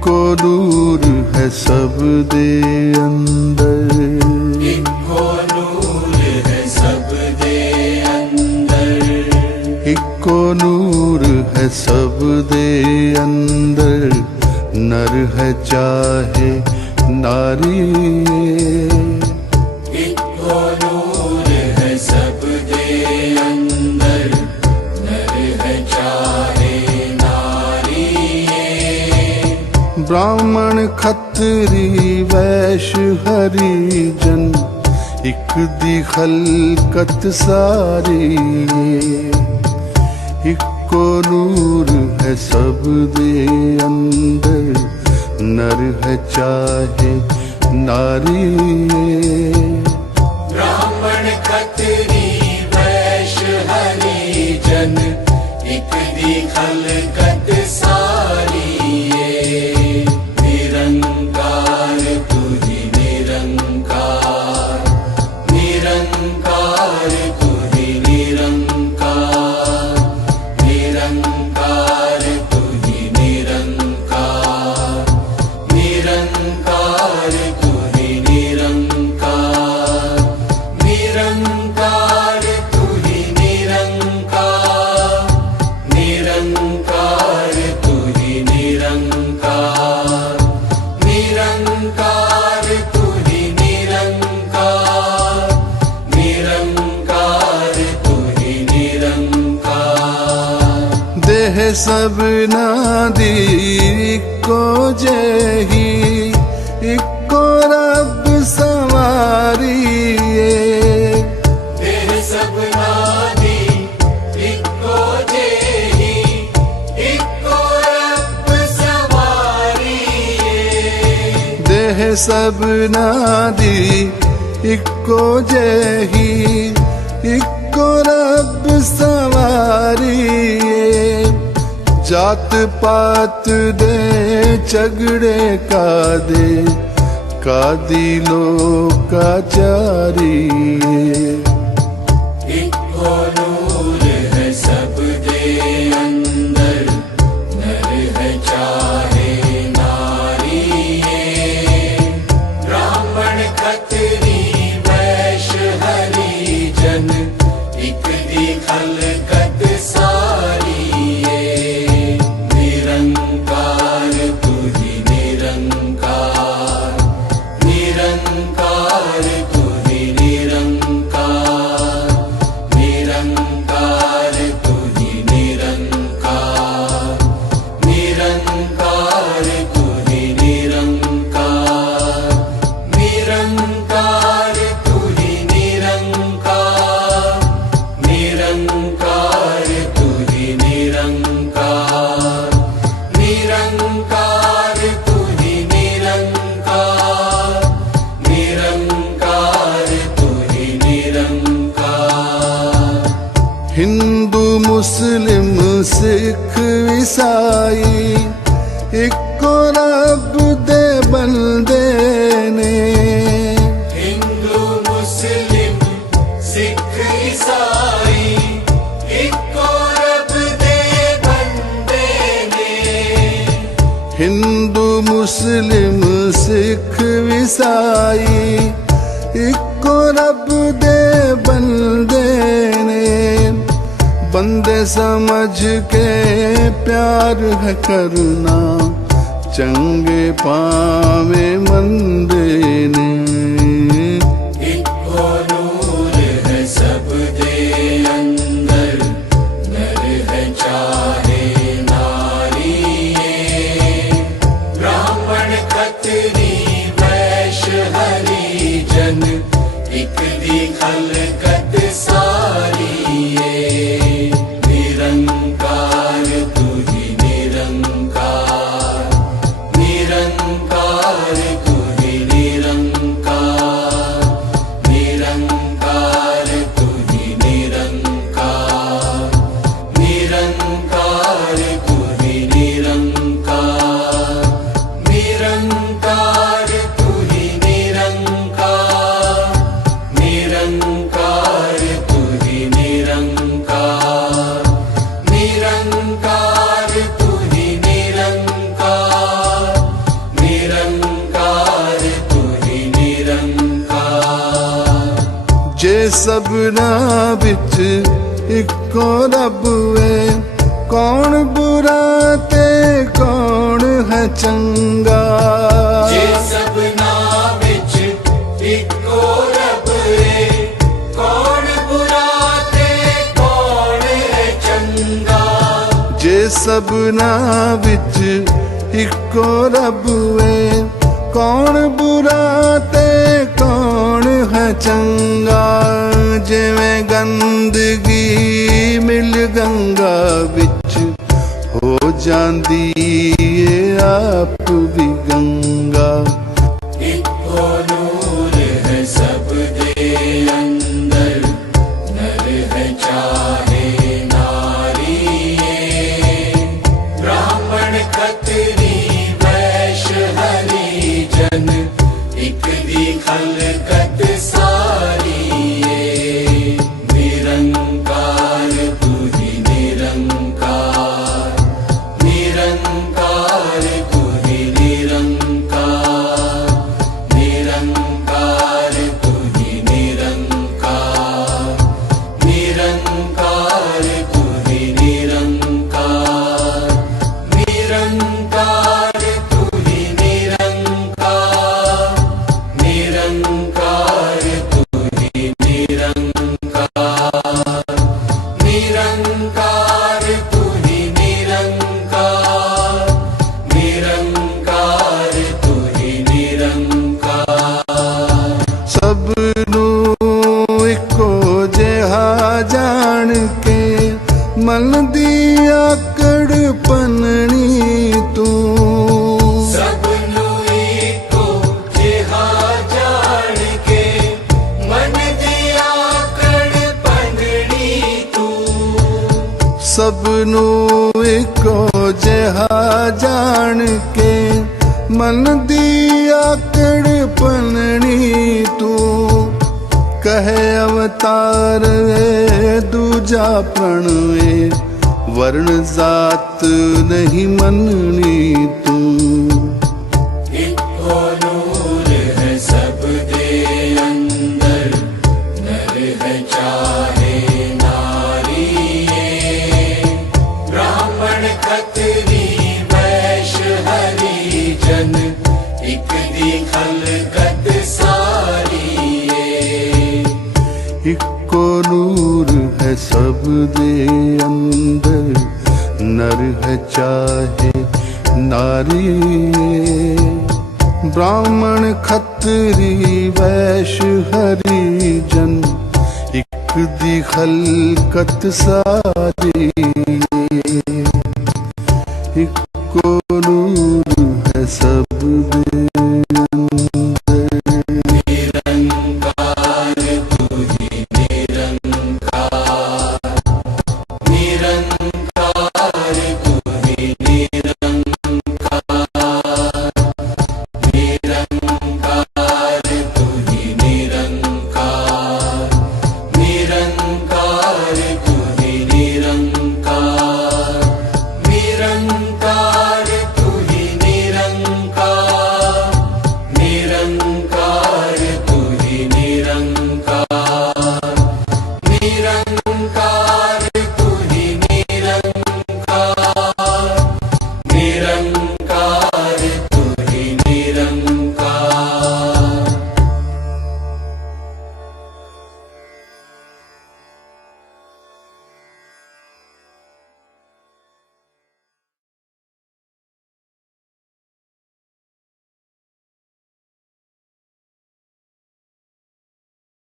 इक्को नूर है सब दे अंदर, इक्को नूर है सब दे अंदर, इक्को नूर है सब दे अंदर, नर है चाहे नारी। इक्को नूर है सब दे अंदर, नर है चाहे नारी। ब्राह्मण खत्री वैश्य हरिजन, एक दी खलकत सारी। इक्को नूर है सब दे अंदर, नर है चाहे नारी। ब्राह्मण खत्री वैश्य हरिजन, एक दी खलकत सारी। निरंकार तू ही निरंकार, निरंकार तू ही निरंकार, निरंकार तू ही निरंकार, निरंकार तू ही निरंकार, निरंकार तू ही निरंकार, निरंकार तू ही निरंकार, निरंकार तू ही निरंकार, निरंकार तू ही निरंकार। देह सब नादी इक्को जेही, इक्को रब संवारिए। देह सब नादी इक्को जेही, इक्को रब संवारिए। देह सब नादी इक्को जेही, इक्को रब संवारिए। जात पात दे झगड़े का दे, कादी लोकाचारी। इक्को नूर है सब दे अंदर, नर है चाहे नारी। ब्राह्मण खत्री वैश्य हरिजन, एक दी खलकत सारी। निरंकार तू ही निरंकार, निरंकार तू ही निरंकार, निरंकार तू ही निरंकार, निरंकार तू ही निरंकार, निरंकार तू ही निरंकार, निरंकार तू ही निरंकार, निरंकार तू ही निरंकार, निरंकार तू ही निरंकार। हिंदू मुस्लिम सिख ईसाई, इक्को रब दे बंदे ने। हिंदू मुस्लिम सिख ईसाई, इक्को रब दे बंदे ने। हिंदू मुस्लिम सिख ईसाई, इक्को रब दे बंदे ने। बंदे समझ के प्यार है करना, चंगे पावे मंदे ने। इक्को नूर है सब दे अंदर, नर है चाहे नारी। ब्राह्मण खत्री वैश्य हरिजन, एक दी खलकत सारी। निरंकार तू ही निरंकार, निरंकार तू ही निरंकार। सबना बिच इको रब है, कौन बुरा ते कौन है चंगा। जे सबना विच इको रब है, कौन बुरा ते कौन है चंगा। जे सबना बिच इको रब है, कौन बुरा ते कौन है चंगा। जिवें गंदगी मिल गंगा बिच हो जांदी ए आप भी गंगा। इको नूर है सब दे अंदर, नर है चाहे नारी। ब्राह्मण खत्री वैश्य हरिजन, एक दी खलकत सारी। निरंकार तू ही निरंकार, निरंकार तू ही निरंकार, निरंकार तू ही निरंकार, निरंकार तू ही निरंकार, निरंकार तू ही निरंकार, निरंकार तू ही निरंकार, निरंकार तू ही निरंकार, निरंकार तू ही निरंकार। सबनू इको जिहा जान के, मन दी आकड़ पननी तू। सबनू इको जिहा जान के, मन दी आकड़ पननी तू। सबनू इको जिहा जान के, मन दी आकड़ पननी तू। कहे अवतार है दूजा प्रण है, वर्ण जात नहीं मननी तू। इको नूर है सब दे अंदर, नर है चाहे नारी। ब्राह्मण खत्री वैश्य हरिजन, एक दी खलकत सारी। इको नूर है सब दे अंदर, नर है चाहे नारी। ब्राह्मण खत्री वैश्य हरिजन, एक दी खलकत सारी।